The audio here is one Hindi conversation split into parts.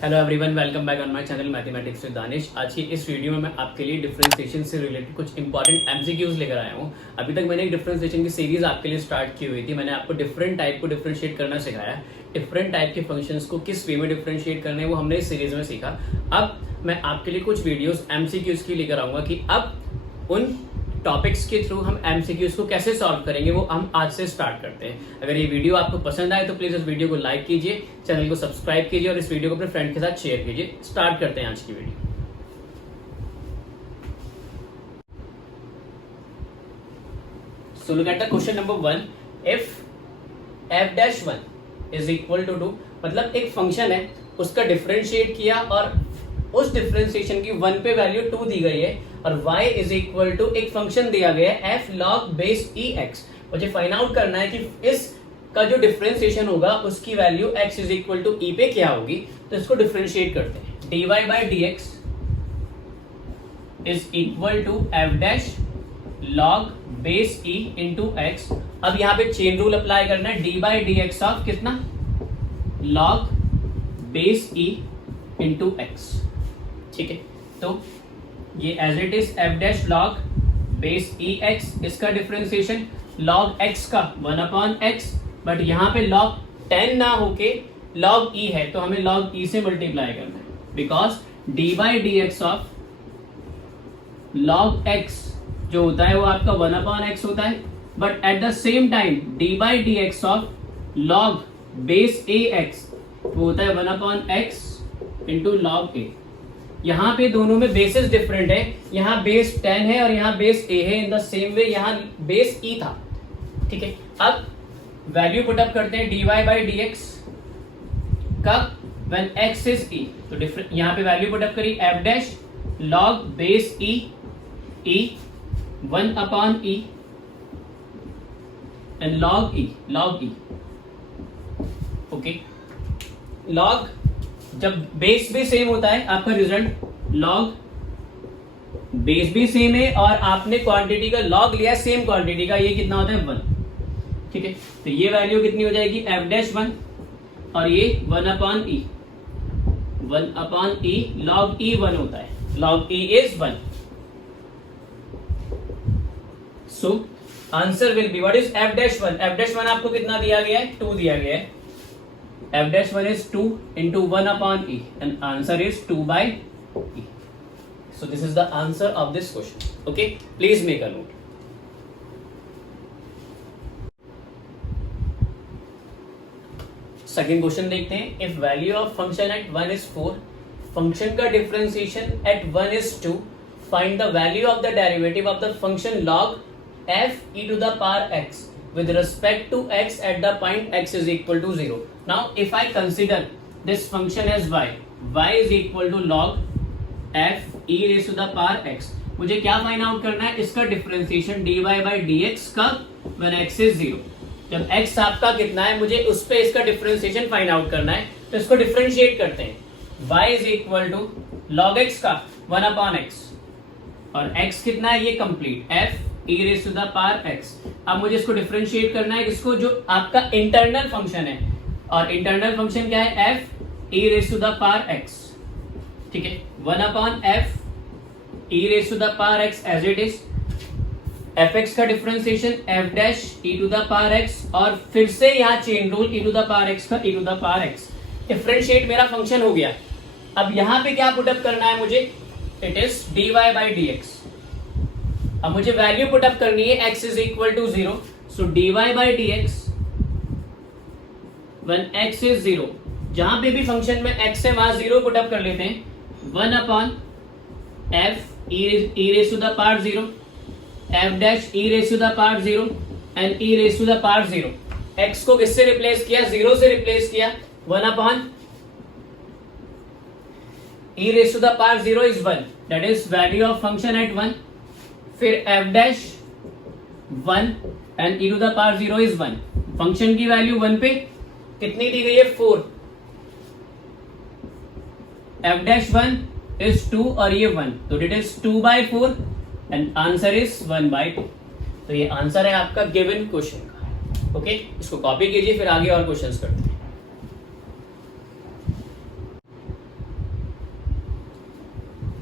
Hello everyone, welcome back on my channel mathematics with Danish. आज की इस वीडियो में मैं आपके लिए डिफरेंशिएशन से रिलेटेड कुछ इंपॉर्टेंट एमसीक्यूज लेकर आया हूँ। अभी तक मैंने एक डिफरेंशिएशन की सीरीज आपके लिए स्टार्ट की हुई थी। मैंने आपको डिफरेंट टाइप को डिफरेंशिएट करना सिखाया। डिफरेंट टाइप के फंक्शंस को किस वे में डिफरेंशिएट करने वो हमने इस सीरीज में सीखा। अब मैं आपके लिए कुछ वीडियोज एमसीक्यूज की लेकर आऊंगा कि अब उन टॉपिक्स के थ्रू हम एमसीक्यूज को कैसे सॉल्व करेंगे वो हम आज से स्टार्ट करते हैं। अगर ये वीडियो आपको पसंद आए तो प्लीज इस वीडियो को लाइक कीजिए, चैनल को सब्सक्राइब कीजिए और इस वीडियो को अपने फ्रेंड के साथ शेयर कीजिए। स्टार्ट करते हैं आज की video. So look at the question number 1. If f-1 is equal to 2, मतलब एक फंक्शन है उसका डिफरेंशिएट किया और उस डिफरेंशिएशन की 1 पे वैल्यू 2 दी गई है और y इज इक्वल टू एक फंक्शन दिया गया है f log base e x। मुझे फाइंड आउट करना है कि इस का जो डिफरेंशिएशन होगा उसकी value x is equal to e पे क्या होगी। तो इसको डिफरेंशिएट करते हैं। dy by dx is equal to f dash log base e into X. अब यहाँ पे चेन रूल अप्लाई करना है। D by D X of कितना log base e into X. ठीक है, तो ये as it is F dash log base E X, इसका डिफरेंशिएशन log x का 1 अपॉन एक्स, बट यहाँ पे log 10 ना होके log e है तो हमें log e से मल्टीप्लाई करना है। Because D by D X of log x जो होता है वो आपका 1 अपॉन एक्स होता है, but at the same time D by D X of log base A x वो होता है 1 upon x into log a। यहाँ पे दोनों में बेसिस डिफरेंट है। यहाँ बेस 10 है और यहाँ बेस a है। इन द सेम वे यहाँ बेस e था। ठीक है, अब वैल्यू पुटअप करते हैं dy बाई डी एक्स का व्हेन x इज e। तो डिफरेंट यहाँ पे वैल्यू पुटअप करी f dash log base e 1 upon e and log e okay. log जब बेस भी सेम होता है आपका रिजल्ट log बेस भी सेम है और आपने क्वांटिटी का log लिया सेम क्वांटिटी का, ये कितना होता है 1। ठीक है, तो ये वैल्यू कितनी हो जाएगी f डैश 1 और ये 1 अपॉन e log e 1 होता है। log e is 1। So answer will be what is f dash 1। f dash 1 आपको कितना दिया गया है 2 दिया गया है। f dash 1 is 2 into 1 upon e and answer is 2 by e. So this is the answer of this question. Okay, please make a note. Second question देखते हैं। If value of function at 1 is 4, function का differentiation at 1 is 2, find the value of the derivative of the function log f e to the power x with respect to x at the point x is equal to 0. Now if I consider this function as y is equal to log f e raised to the power x, मुझे क्या फाइंड आउट करना है इसका डिफरेंशिएशन dy बाई dx का when x is 0। जब x आपका कितना है मुझे उस पे इसका डिफरेंशिएशन फाइंड आउट करना है, तो इसको डिफरेंशिएट करते हैं। y is equal to log x का 1 अपॉन x और x कितना है ये complete f e raise to the power x। अब मुझे इसको डिफरेंशिएट करना है इसको जो आपका इंटरनल फंक्शन है, और इंटरनल फंक्शन क्या है f e raise to the power x। ठीक है, 1 upon f e raise to the power x as it is. fx का differentiation f dash e to the power x और फिर से यहाँ chain rule e to the power x का e to the power x। Differentiate मेरा फंक्शन हो गया। अब यहाँ पे क्या पुटअप करना है मुझे, it is dy by dx। अब मुझे वैल्यू पुटअप करनी है x is equal to 0। So dy by dx when x is 0, जहां पे भी फंक्शन में x है वहां 0 पुटअप कर लेते हैं। 1 upon f e raise to the power 0 f dash e raise to the power 0 and e raise to the power 0। x को किससे रिप्लेस किया, 0 से रिप्लेस किया। 1 upon e raise to the power 0 is 1, that is value of function at 1। फिर f dash 1 and e to the power 0 is 1। Function की वैल्यू 1 पे कितनी दी गई है 4। f डैश 1 इज 2 और ये 1, तो it is 2 by 4 and answer is 1 by 2। तो ये आंसर है आपका गिवन क्वेश्चन का। ओके, इसको कॉपी कीजिए फिर आगे और क्वेश्चंस करते हैं।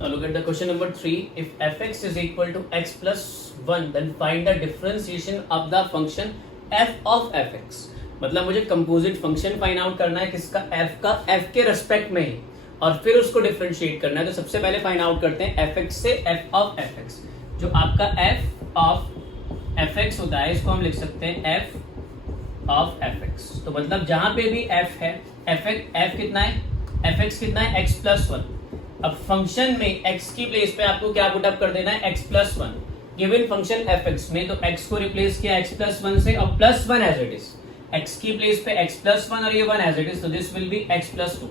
Now look at the question number 3. If fx is equal to x plus 1, then find the differentiation of the function f of fx. मतलब मुझे कंपोजिट फंक्शन फाइंड आउट करना है किसका, f का, f के रेस्पेक्ट में ही, और फिर उसको डिफरेंशिएट करना है. तो सबसे पहले फाइंड आउट करते हैं fx से f of fx. जो आपका f of fx होता है इसको हम लिख सकते हैं f of fx. तो मतलब जहां पे भी f है, f कितना है, fx कितना है, x plus 1. अब फंक्शन में x की प्लेस पे आपको क्या पुटअप कर देना है, x plus 1. Given function fx में तो x को रिप्लेस किया x plus 1 से, और plus 1 as it is. x की प्लेस पे x plus 1 और ये 1 एज इट इज, तो this will be x plus 2.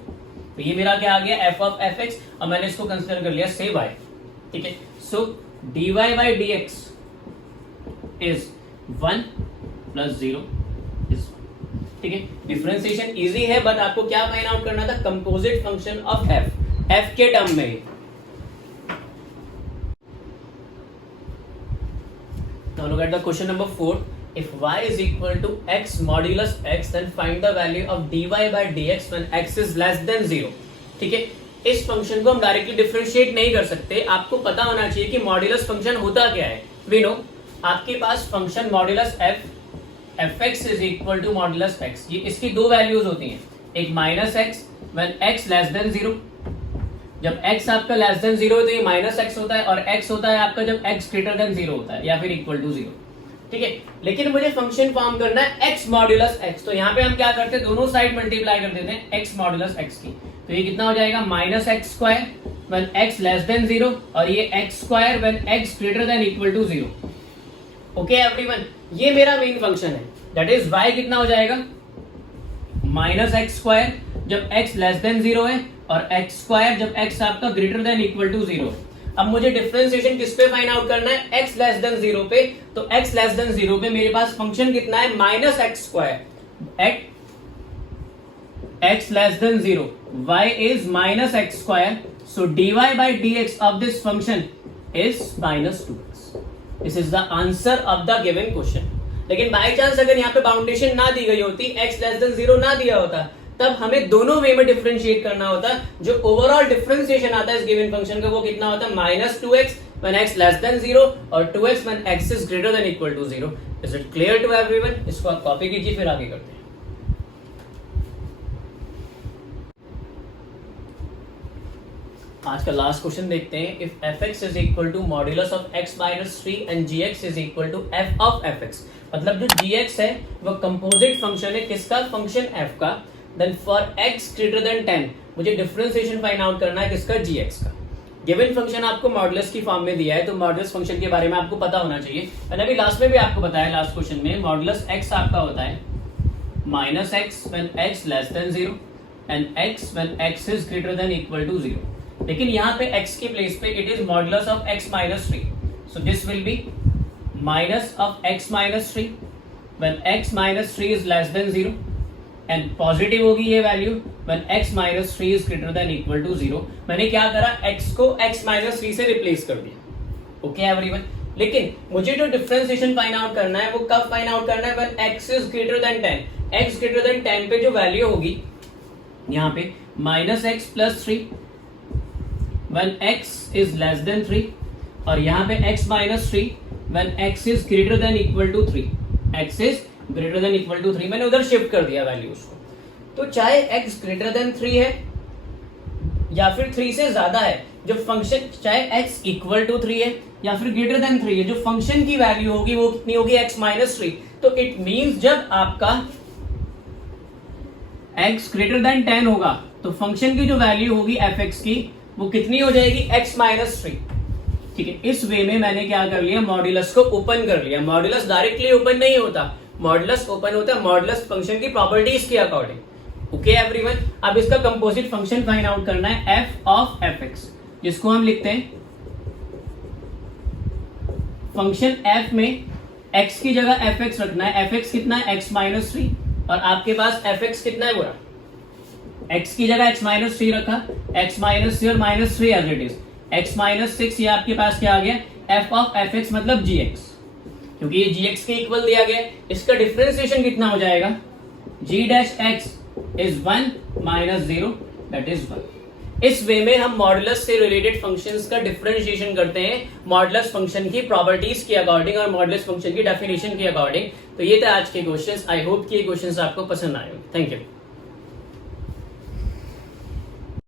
तो ये मेरा क्या आ गया, f of fx, और मैंने इसको कंसीडर कर लिया से y. ठीक है. सो dy by dx is 1 plus 0 is 1. ठीक है. डिफरेंशिएशन इजी है, बट आपको क्या फाइंड आउट करना था, कंपोजिट फंक्शन ऑफ f के टर्म में. Now look at the question number 4. If y is equal to x modulus x, then find the value of dy by dx when x is less than 0. ठीक है. इस फंक्शन को हम डायरेक्टली डिफरेंशिएट नहीं कर सकते. आपको पता होना चाहिए कि मॉड्यूलस फंक्शन होता क्या है. वी नो आपके पास function modulus fx is equal to modulus x. ये इसकी दो वैल्यूज होती हैं. एक minus x when x less than 0. जब x आपका लेस देन 0 है तो ये माइनस एक्स होता है, और x होता है आपका जब x ग्रेटर देन 0 होता है या फिर इक्वल टू 0. ठीक है. लेकिन मुझे फंक्शन फॉर्म करना है x मॉड्यूलस x. तो यहाँ पे हम क्या करते हैं, दोनों साइड मल्टीप्लाई कर देते हैं x मॉड्यूलस x की. तो ये कितना हो जाएगा, minus x square when x less than 0, और ये x square when x greater than equal to 0. Okay everyone, ये मेरा मेन फंक्शन है. दैट इज y कितना हो जाएगा, माइनस एक्स स्क्वायर जब x लेस देन 0 है, और x स्क्वायर जब x आपका ग्रेटर देन इक्वल टू 0. अब मुझे डिफरेंशिएशन किस पे फाइंड आउट करना है, x लेस देन 0 पे. तो x लेस देन 0 पे मेरे पास फंक्शन कितना है, minus x square at x less than 0, y is minus x square. So dy by dx of this function is minus 2x. This is the answer of the given question. लेकिन बाय चांस अगर यहाँ पे बाउंडेशन ना दी गई होती, x लेस देन 0 ना दिया होता, तब हमें दोनों वे में डिफरेंशिएट करना होता. जो ओवरऑल डिफरेंशिएशन आता है इस गिवन फंक्शन का वो कितना होता है, minus 2x when x less than 0 और 2x when x is greater than equal to 0. Is it clear to everyone? इसको आप कॉपी कीजिए, फिर आगे करते हैं. आज का लास्ट क्वेश्चन देखते हैं. If fx is equal to modulus of x minus 3 and gx is equal to f of fx. मतलब जो gx है वो कंपोजिट फंक्शन है किसका, फंक्शन f का. Then for x greater than 10 मुझे डिफरेंशिएशन फाइंड आउट करना है किसका, gx का. गिवन फंक्शन आपको मॉडुलस की फॉर्म में दिया है, तो मॉडुलस फंक्शन के बारे में आपको पता होना चाहिए. मैंने अभी लास्ट में भी आपको बताया, लास्ट क्वेश्चन में मॉडुलस x आपका होता है minus x when x less than 0 and x when x is greater than equal to 0. लेकिन यहाँ पे x की प्लेस पे it is modulus of x minus 3. So this will be minus of x minus 3 when x minus 3 is less than 0, and positive होगी ये value when x minus 3 is greater than equal to 0. मैंने क्या करा, x को x माइनस 3 से रिप्लेस कर दिया. Okay everyone. लेकिन मुझे जो डिफरेंशिएशन फाइंड आउट करना है वो कब फाइंड आउट करना है, when x is greater than 10. x greater than 10 पे जो वैल्यू होगी यहाँ पे minus x plus 3 when x is less than 3, और यहाँ पे x minus 3 when x is greater than equal to 3. x is greater than equal to 3. मैंने उधर शिफ्ट कर दिया वैल्यूज को. तो चाहे x greater than 3 है या फिर 3 से ज्यादा है, जो फंक्शन चाहे x equal to 3 है या फिर greater than 3 है, जो फंक्शन की वैल्यू होगी वो कितनी होगी, x minus 3. तो इट मीन्स जब आपका x greater than 10 होगा तो फंक्शन की जो वैल्यू होगी fx की वो कितनी हो जाएगी, x माइनस 3. ठीक है. इस वे में मैंने क्या कर लिया, मॉड्यूलस को ओपन कर लिया. मॉड्यूलस डायरेक्टली ओपन नहीं होता, मॉड्यूलस ओपन होता है मॉड्यूलस फंक्शन की प्रॉपर्टीज के अकॉर्डिंग. Okay everyone. अब इसका कंपोजिट फंक्शन फाइंड आउट करना है f ऑफ fx, जिसको हम लिखते हैं फंक्शन f में x की जगह fx रखना है. fx कितना है, x माइनस 3, और आपके पास fx कितना है पूरा, x की जगह x माइनस 3 रखा, x माइनस 3 और minus 3 as it is. x minus 6 ये आपके पास क्या आ गया, f ऑफ fx मतलब gx, क्योंकि ये gx के इक्वल दिया गया. इसका डिफरेंशिएशन कितना हो जाएगा, g dash x is 1 minus 0 that is 1. इस वे में हम मॉडुलस से रिलेटेड फंक्शंस का डिफरेंशिएशन करते हैं मॉडुलस फंक्शन की प्रॉपर्टीज के अकॉर्डिंग और मॉडुलस फंक्शन की डेफिनेशन के अकॉर्डिंग। तो ये था आज के क्वेश्चंस। आई होप कि ये क्वेश्चंस आपको पसंद आए। Thank you.